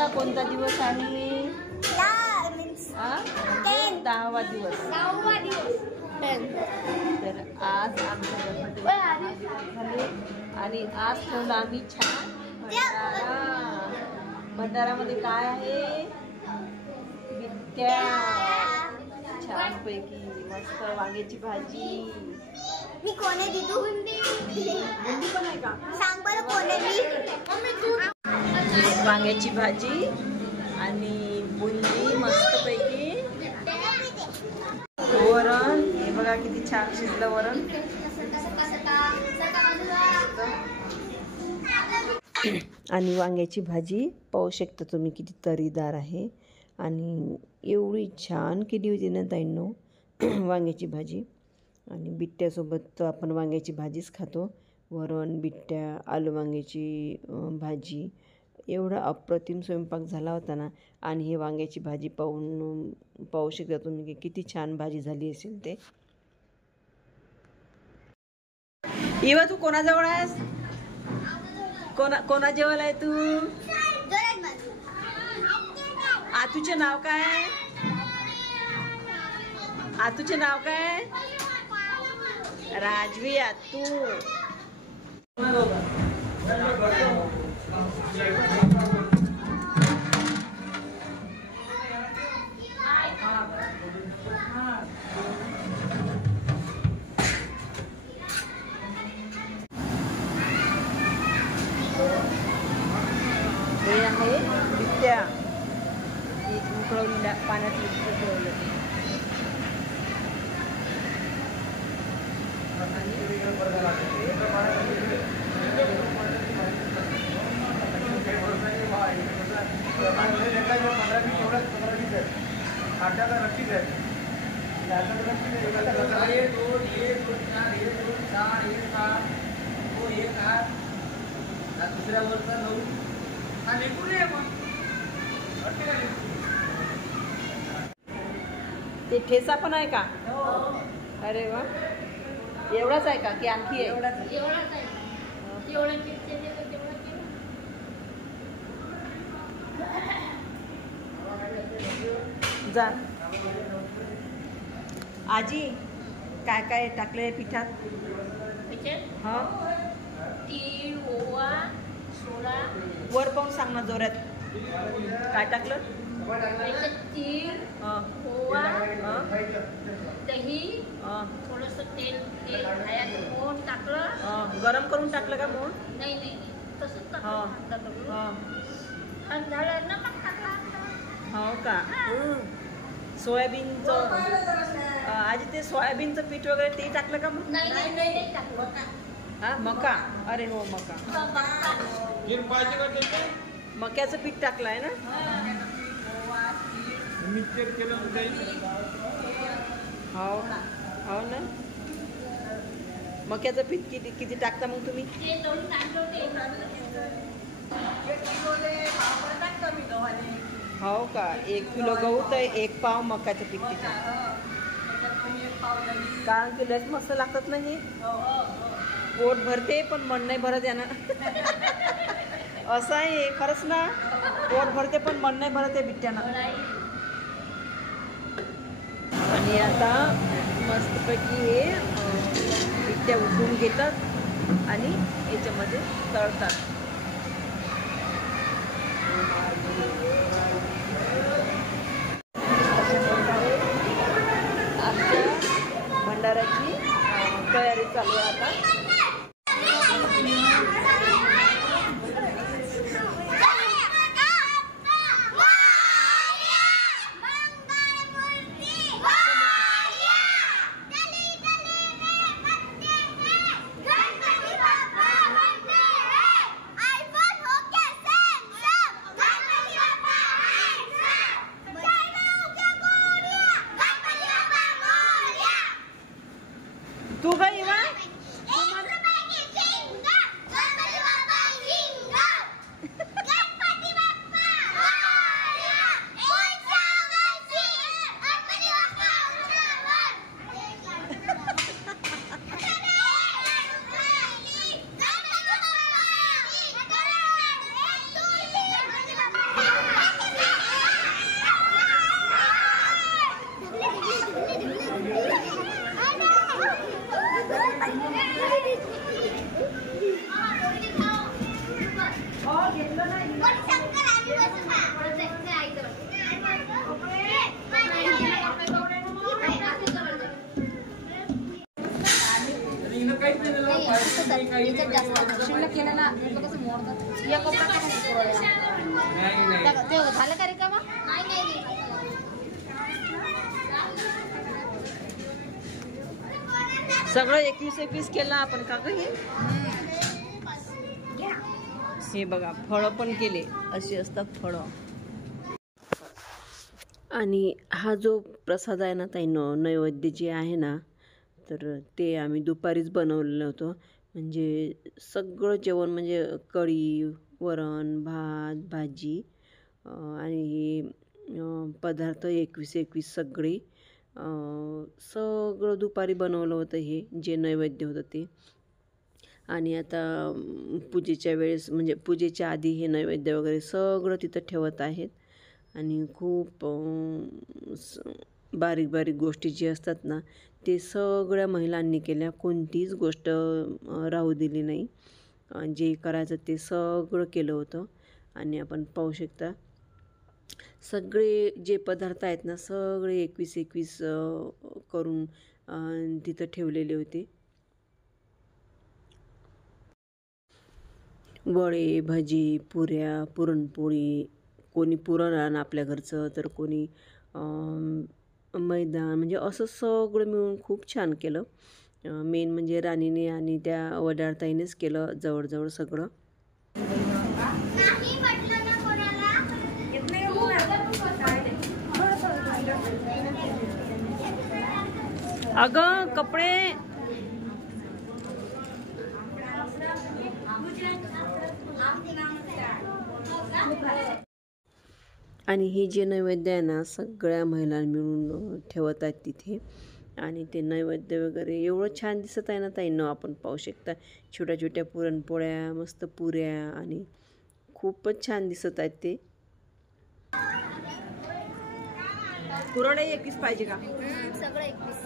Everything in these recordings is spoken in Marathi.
आजचा कोणता दिवस आहे? 10वा दिवस. तर आज आमच्या गणपती झाले आणि आज ठेवला आम्ही छान भंडारा. भंडारामध्ये काय आहे? बिट्ट्या. छानपैकी मस्त वांग्याची भाजी. मी कोणे दिदू बुंदी पण आहे का? सांग बरं कोणे मी. वांग्याची भाजी आणि बुंदी मस्तपैकी. वरण हे बघा किती छान शिजलं वरण. आणि वांग्याची भाजी पाहू शकता तुम्ही किती तरीदार आहे आणि एवढी छान केली होती ना ताईंनो वांग्याची भाजी. आणि बिट्ट्यासोबत आपण वांग्याची भाजीच खातो. वरण, बिट्ट्या, आलू वांग्याची भाजी, एवढा अप्रतिम स्वयंपाक झाला होता ना. आणि हे वांग्याची भाजी पाहू शकता तुम्ही की किती छान भाजी झाली असेल ते. इवा तू कोणाजवळ आहेस? कोणा जेवल आहे तू? आतूचे नाव काय? आतूचे नाव काय? राजवी आतू. हे आहे बिट्ट्या. उकळवलेल्या पाण्यात उकळवलं. ते ठेचा पण आहे का? अरे वा. एवढाच आहे का की आणखी आहे? जा. आजी काय काय टाकलंय पिठात? हा, तीळ, ओवा, सोडा. वर पाहून सांग ना जोरात. काय टाकलं? तीळ, ओवा, दही, थोडंसं तेल मोहन टाकलं. गरम करून टाकलं का मोहन? नाही तसंच टाकलं. आणि झालं नमक टाकलं. हो का? सोयाबीनचं आजी ते सोयाबीनचं पीठ वगैरे ते टाकलं का मग? नाही टाकलं. हा, मका. अरे हो, मका. मक्याचं पीठ टाकलं आहे ना? हो ना. मक्याचं पीठ किती टाकता मग तुम्ही? हो का? 1 किलो गहू तर 1 पाव मक्याचं पीठ तिथे. कारण की लस मस्त लागतात ना हे. पोट भरते पण मन नाही भरत यानं. असं आहे खरंच ना. पोट भरते पण मन नाही भरत आहे बिट्ट्यानं. आणि आता मस्तपैकी हे बिट्ट्या उकळून घेतात आणि याच्यामध्ये तळतात. आमच्या भंडाराची तयारी चालू आहे आता. याच्यात जास्त शिल्लक केलं ना कसं मोडतात या कोपऱ्यात टाकायचं पोळ्या. ते झालं का रे का मग? नाही सगळं 21 केलं आपण का गं हे बघा फळं पण केले, अशी असतात फळं. आणि हा जो प्रसाद आहे ना ताईंनो, नैवेद्य जे आहे ना, तर ते आम्ही दुपारीच बनवलेलं होतं. म्हणजे सगळं जेवण म्हणजे कढी, वरण, भात, भाजी आणि पदार्थ 21 सगळे सगळं दुपारी बनवलं होतं हे जे नैवेद्य होतं ते. आणि आता पूजेच्या वेळेस म्हणजे पूजेच्या आधी हे नैवेद्य वगैरे सगळं तिथं ठेवत आहेत. आणि खूप बारीक बारीक गोष्टी जे असतात ना ते सगळ्या महिलांनी केल्या, कोणतीच गोष्ट राहू दिली नाही. जे करायचं ते सगळं केलं होतं. आणि आपण पाहू शकता सगळे जे पदार्थ आहेत ना सगळे 21 करून तिथं ठेवलेले होते. वडे, भजी, पुऱ्या, पुरणपोळी, कोणी पुरण आणा आपल्या घरचं, तर कोणी मैदा, म्हणजे असं सगळं मिळून खूप छान केलं. मेन म्हणजे राणीने आणि त्या वडाळताईनेच केलं जवळजवळ सगळं. अगं कपडे आणि हे जे नैवेद्य आहे ना सगळ्या महिला मिळून ठेवत आहेत तिथे. आणि ते नैवेद्य वगैरे एवढं छान दिसत आहे ना ताईंनो, आपण पाहू शकता छोट्या छोट्या पुरणपोळ्या, मस्त पुऱ्या, आणि खूपच छान दिसत आहेत ते. पुरडे 21 पाहिजे का? सगळं 21.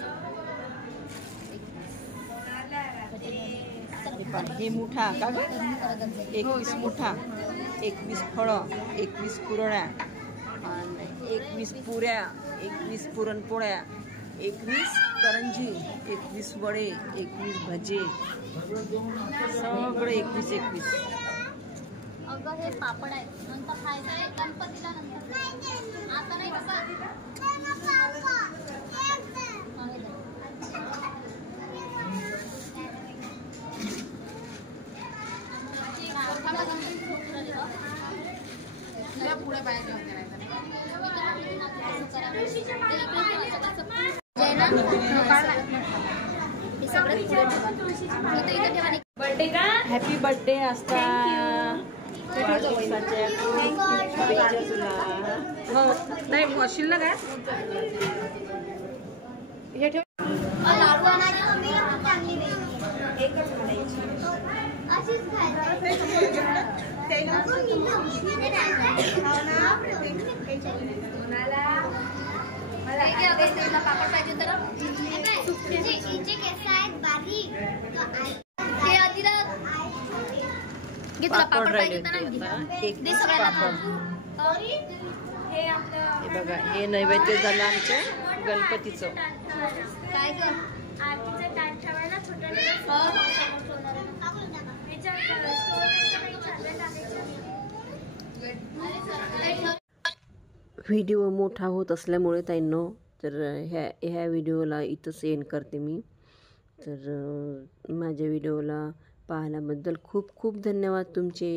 हे मुठा का ग? 21 मुठा, 21 फळं, 21 कुरड्या, 21 पुऱ्या, 21 पुरणपोळ्या, 21 करंजी, 21 वडे, 21 भजे, सगळं 21. अगं हे पापड आहे, नंतर खायचं आहे गणपतीला, नंतर आता नाही कसं. हॅपी बर्थडे असता वाढदिवसाच्या शुभेच्छा तुला. हो नाही वशील ना काय हे ठेव. पापड पाहिजे तर पापड राहिले होते. एक पापड. हे बघा हे नैवेद्य झालं आमच्या गणपतीचं. काय कर आरतीचं ताट ठेवायला व्हिडिओ मोठा होत असल्यामुळे ताईंनो तर ह्या व्हिडिओला इथंच एंड करते मी. तर माझ्या व्हिडिओला पाहण्याबद्दल खूप खूप धन्यवाद तुमचे.